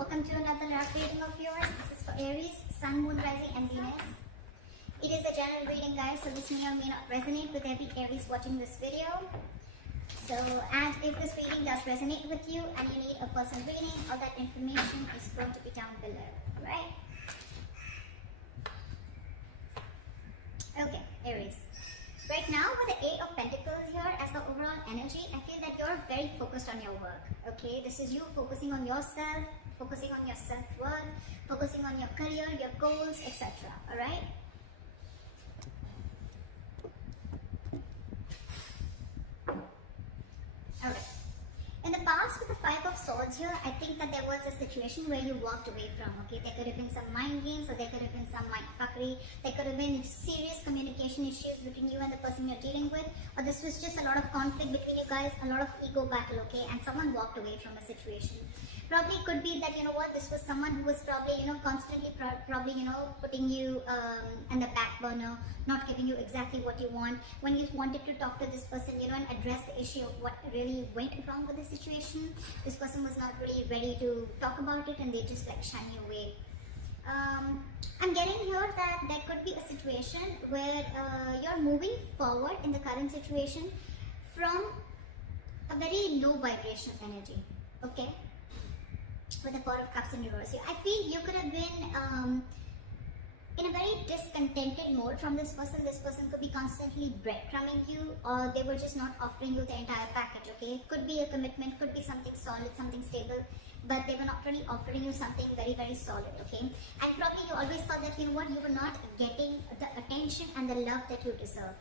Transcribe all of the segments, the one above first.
Welcome to another love reading of yours. This is for Aries, Sun, Moon, Rising and Venus. It is a general reading, guys, so this may or may not resonate with every Aries watching this video. So, and if this reading does resonate with you and you need a personal reading, all that information is going to be down below. Alright? Okay, Aries. Right now, with the Eight of Pentacles here as the overall energy, I feel that you're very focused on your work. Okay, this is you focusing on yourself, focusing on your self-worth, focusing on your career, your goals, etc. Alright? Alright. In the past, with the Five of Swords here, I think that there was a situation where you walked away from, okay? There could have been some mind games, or there could have been some mind fuckery. There could have been serious communication issues between you and the person you're dealing with, or this was just a lot of conflict between you guys, a lot of ego battle, okay? And someone walked away from a situation. Probably could be that, you know what, this was someone who was probably, you know, constantly probably, you know, putting you in the back burner, not giving you exactly what you want. When you wanted to talk to this person, you know, and address the issue of what really went wrong with the situation, this person was not really ready to talk about it and they just like shun you away. I'm getting here that there could be a situation where you're moving forward in the current situation from a very low vibration energy, okay? With the Four of Cups in reverse here, I feel you could have been in a very discontented mode from this person. This person could be constantly breadcrumbing you, or they were just not offering you the entire package, okay? Could be a commitment, could be something solid, something stable, but they were not really offering you something very, very solid, okay? And probably you always thought that, you know what, you were not getting the attention and the love that you deserve.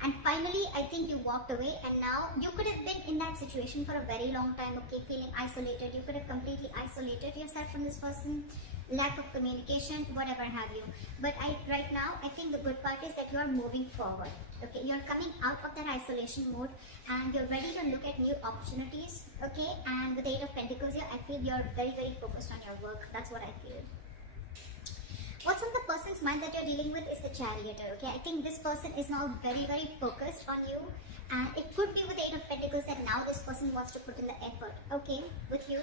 And finally, I think you walked away, and now you could have been in that situation for a very long time, okay, feeling isolated. You could have completely isolated yourself from this person, lack of communication, whatever have you. But right now, I think the good part is that you are moving forward, okay? You're coming out of that isolation mode and you're ready to look at new opportunities, okay? And with the Eight of Pentacles here, I feel you're very, very focused on your work. That's what I feel. What's on the person's mind that you're dealing with is the Chariot, okay? I think this person is now very, very focused on you, and it could be with the Eight of Pentacles that now this person wants to put in the effort, okay, with you.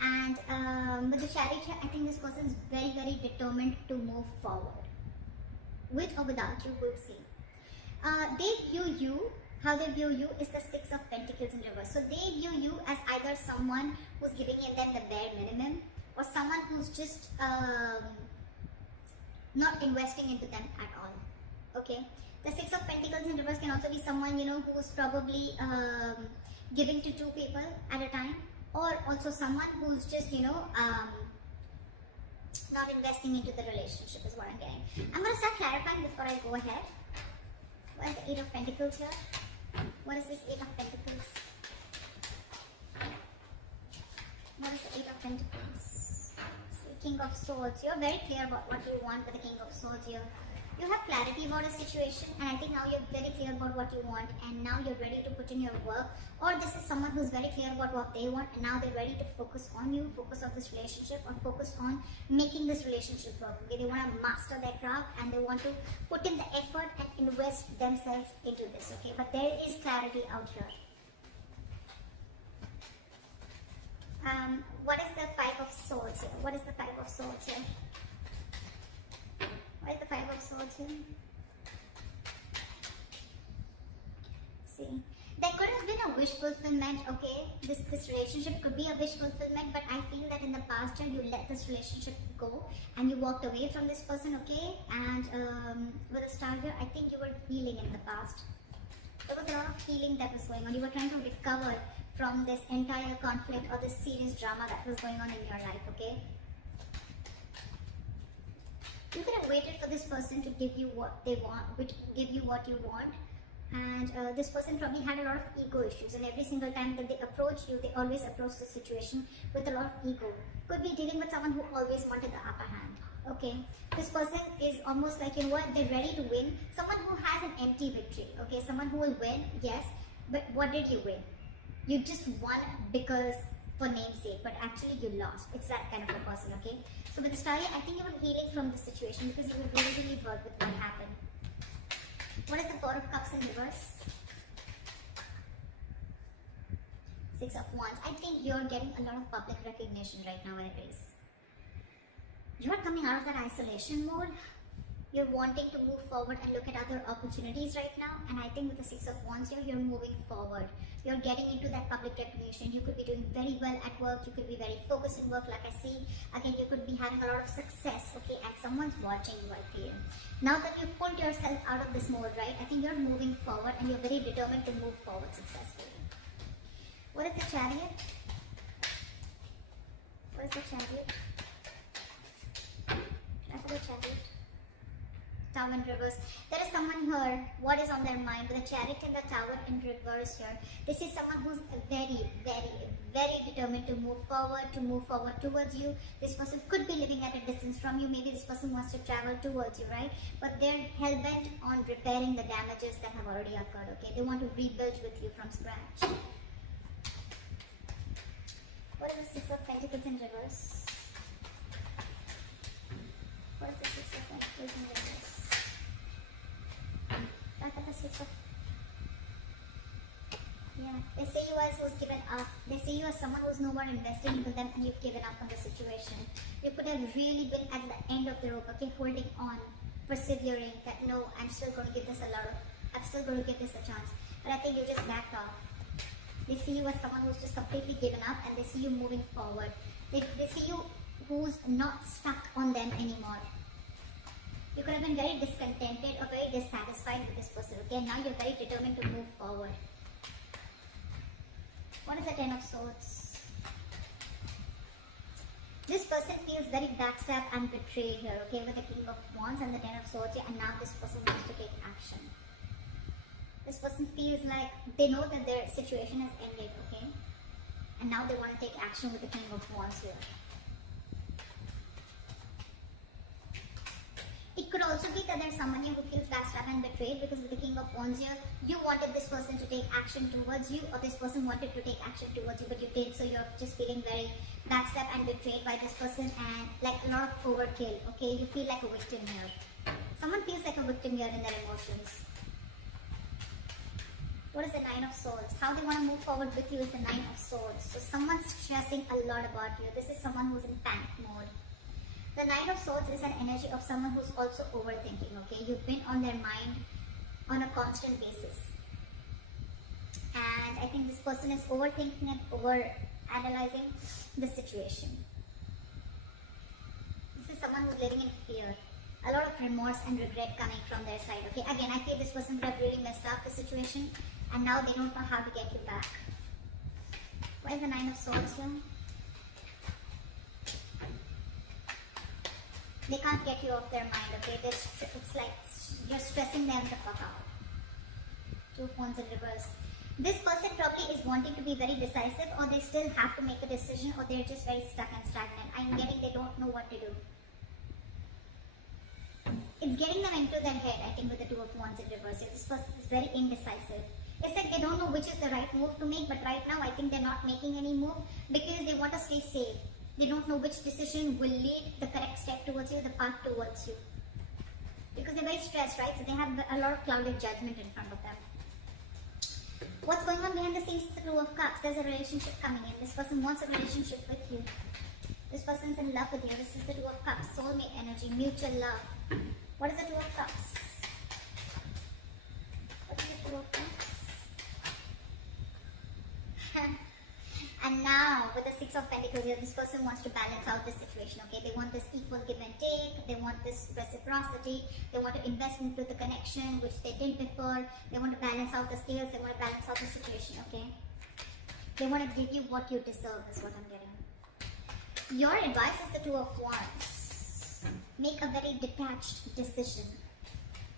And with the Chariot, I think this person is very, very determined to move forward. With or without you, we'll see. They view you, how they view you is the Six of Pentacles in reverse. So they view you as either someone who's giving them the bare minimum, or someone who's just not investing into them at all, okay? The Six of Pentacles in reverse can also be someone, you know, who's probably giving to two people at a time, or also someone who's just, you know, not investing into the relationship is what I'm getting. I'm going to start clarifying before I go ahead. What is the Eight of Pentacles here? What is this Eight of Pentacles? What is the Eight of Pentacles? King of Swords. You're very clear about what you want with the King of Swords here. You have clarity about a situation, and I think now you're very clear about what you want, and now you're ready to put in your work. Or this is someone who's very clear about what they want, and now they're ready to focus on you, focus on this relationship, or focus on making this relationship work. Okay? They want to master their craft, and they want to put in the effort and invest themselves into this. Okay, but there is clarity out here. What is the Five of Swords here? What is the Five of Swords here? What is the Five of Swords here? See, there could have been a wish fulfillment, okay? This relationship could be a wish fulfillment, but I feel that in the past year you let this relationship go and you walked away from this person, okay? And with a star here, I think you were healing in the past. There was a lot of healing that was going on. You were trying to recover from this entire conflict or this serious drama that was going on in your life, okay? You could have waited for this person to give you what they want, give you what you want, and this person probably had a lot of ego issues, and every single time that they approach you, they always approach the situation with a lot of ego. Could be dealing with someone who always wanted the upper hand, okay? This person is almost like, you know what, they're ready to win. Someone who has an empty victory, okay? Someone who will win, yes, but what did you win? You just won because for namesake, but actually you lost. It's that kind of a person, okay? So with the Star, I think you were healing from the situation because you were really, really hurt with what happened. What is the Four of Cups in reverse? Six of Wands. I think you're getting a lot of public recognition right now, Aries. You're coming out of that isolation mode. You're wanting to move forward and look at other opportunities right now. And I think with the Six of Wands here, you're moving forward. You're getting into that public recognition. You could be doing very well at work. You could be very focused in work, like I see. Again, you could be having a lot of success, okay? And someone's watching you, I feel. Now that you've pulled yourself out of this mode, right? I think you're moving forward and you're very determined to move forward successfully. What is the Chariot? What is the Chariot? That's the Chariot. Tower in reverse. There is someone here, what is on their mind with the Chariot and the Tower in reverse here. This is someone who's very, very, very determined to move forward towards you. This person could be living at a distance from you. Maybe this person wants to travel towards you, right? But they're hell-bent on repairing the damages that have already occurred, okay? They want to rebuild with you from scratch. What is the Six of Pentacles in reverse? What is the Six of Pentacles in reverse? Back at the Six of... Yeah, they say you as who's given up. They say you as someone who's no more invested into them and you've given up on the situation. You could have really been at the end of the rope, okay, holding on, persevering, that no, I'm still going to give this a chance. But I think you just backed off. They see you as someone who's just completely given up and they see you moving forward. They see you who's not stuck on them anymore. You could have been very discontented or very dissatisfied with this person, okay? Now you're very determined to move forward. What is the Ten of Swords? This person feels very backstabbed and betrayed here, okay? With the King of Wands and the Ten of Swords here, and now this person wants to take action. This person feels like they know that their situation has ended, okay? And now they want to take action with the King of Wands here. It could also be that there's someone here who feels backstabbed and betrayed because with the King of Wands here, you wanted this person to take action towards you or this person wanted to take action towards you, but you did, so you're just feeling very backstabbed and betrayed by this person and like a lot of overkill, okay? You feel like a victim here. Someone feels like a victim here in their emotions. What is the Nine of Swords? How they want to move forward with you is the Nine of Swords. So someone's stressing a lot about you. This is someone who's in panic mode. The Nine of Swords is an energy of someone who's also overthinking, okay? You've been on their mind on a constant basis. And I think this person is overthinking and over-analyzing the situation. This is someone who's living in fear. A lot of remorse and regret coming from their side, okay? Again, I feel this person would have really messed up the situation and now they don't know how to get you back. Why is the Nine of Swords here? They can't get you off their mind, okay? It's like you're stressing them the fuck out. Two of Wands in reverse. This person probably is wanting to be very decisive or they still have to make a decision or they're just very stuck and stagnant. I'm getting they don't know what to do. It's getting them into their head, I think, with the Two of Wands in reverse. This person is very indecisive. It's like they don't know which is the right move to make, but right now I think they're not making any move because they want to stay safe. They don't know which decision will lead the correct step towards you, the path towards you. Because they're very stressed, right? So they have a lot of clouded judgment in front of them. What's going on behind the scenes is the Two of Cups. There's a relationship coming in. This person wants a relationship with you. This person's in love with you. This is the Two of Cups. Soulmate energy, mutual love. What is the Two of Cups? What is the Two of Cups? And now, with the Six of Pentacles here, this person wants to balance out this situation, okay? They want this equal give and take. They want this reciprocity. They want to invest into the connection, which they did before. They want to balance out the scales. They want to balance out the situation, okay? They want to give you what you deserve, is what I'm getting. Your advice is the Two of Wands. Make a very detached decision.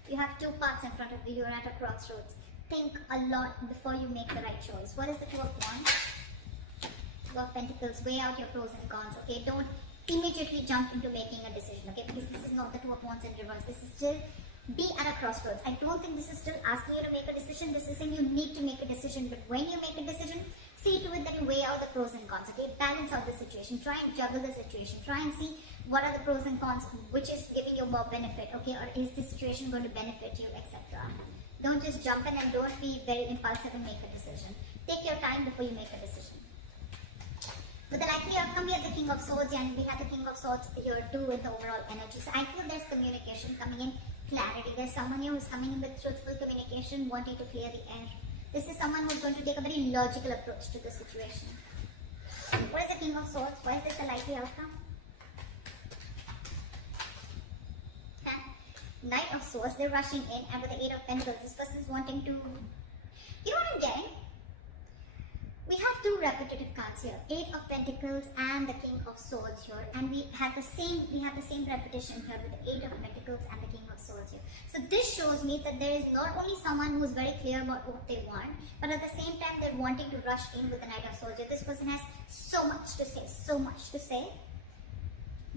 You have two paths in front of you. You're at a crossroads. Think a lot before you make the right choice. What is the Two of Wands? Two of Pentacles. Weigh out your pros and cons, okay? Don't immediately jump into making a decision, okay? Because this is not the Two of Wands in reverse. This is still be at a crossroads. I don't think this is still asking you to make a decision. This is saying you need to make a decision. But when you make a decision, see to it that you weigh out the pros and cons, okay? Balance out the situation. Try and juggle the situation. Try and see what are the pros and cons, which is giving you more benefit, okay? Or is this situation going to benefit you, etc. Don't just jump in and don't be very impulsive and make a decision. Take your time before you make a decision. we have the King of Swords and we have the King of Swords here too in the overall energy. So I feel there's communication coming in, clarity. There's someone here who's coming in with truthful communication, wanting to clear the air. This is someone who's going to take a very logical approach to the situation. What is the King of Swords? Why is this a likely outcome? Knight of Swords, they're rushing in, and with the Eight of Pentacles, this person is wanting to, you know what I'm getting? We have two repetitive cards here, Eight of Pentacles and the King of Swords here, and we have the same repetition here with the Eight of Pentacles and the King of Swords here. So this shows me that there is not only someone who is very clear about what they want, but at the same time they're wanting to rush in with the Knight of Swords here. This person has so much to say, so much to say.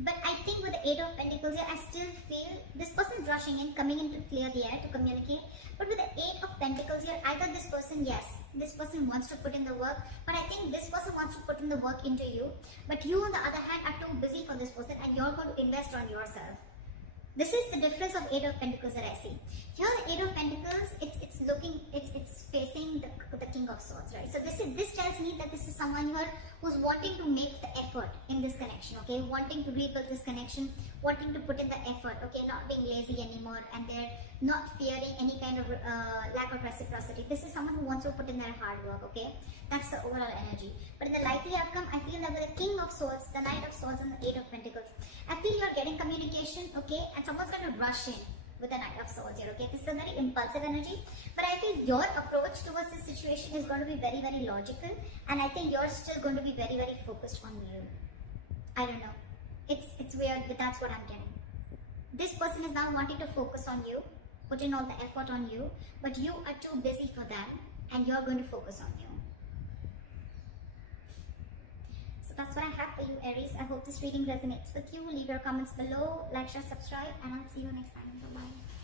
But I think with the Eight of Pentacles here, I still feel this person is rushing in, coming in to clear the air, to communicate. But with the Eight of Pentacles here, either this person, yes, this person wants to put in the work, but I think this person wants to put in the work into you. But you, on the other hand, are too busy for this person and you're going to invest on yourself. This is the difference of Eight of Pentacles that I see. Here, the Eight of Pentacles, it's facing the King of Swords, right? So this tells me that this is someone here who's wanting to make the effort in this connection, okay? Wanting to rebuild this connection, wanting to put in the effort, okay? Not being lazy anymore, and they're not fearing any kind of lack of reciprocity. This is someone who wants to put in their hard work, okay? That's the overall energy. But in the likely outcome, I feel that with the King of Swords, the Knight of Swords, and the Eight of Pentacles, I feel you're getting communication, okay? And someone's going to rush in with the Knight of Swords here, okay? This is a very impulsive energy, but I feel your approach towards this situation is going to be very, very logical, and I think you're still going to be very, very focused on you. I don't know. It's weird, but that's what I'm getting. This person is now wanting to focus on you, put in all the effort on you, but you are too busy for them, and you're going to focus on you. So that's what I have for you, Aries. I hope this reading resonates with you. Leave your comments below, like, share, subscribe, and I'll see you next time. Bye-bye.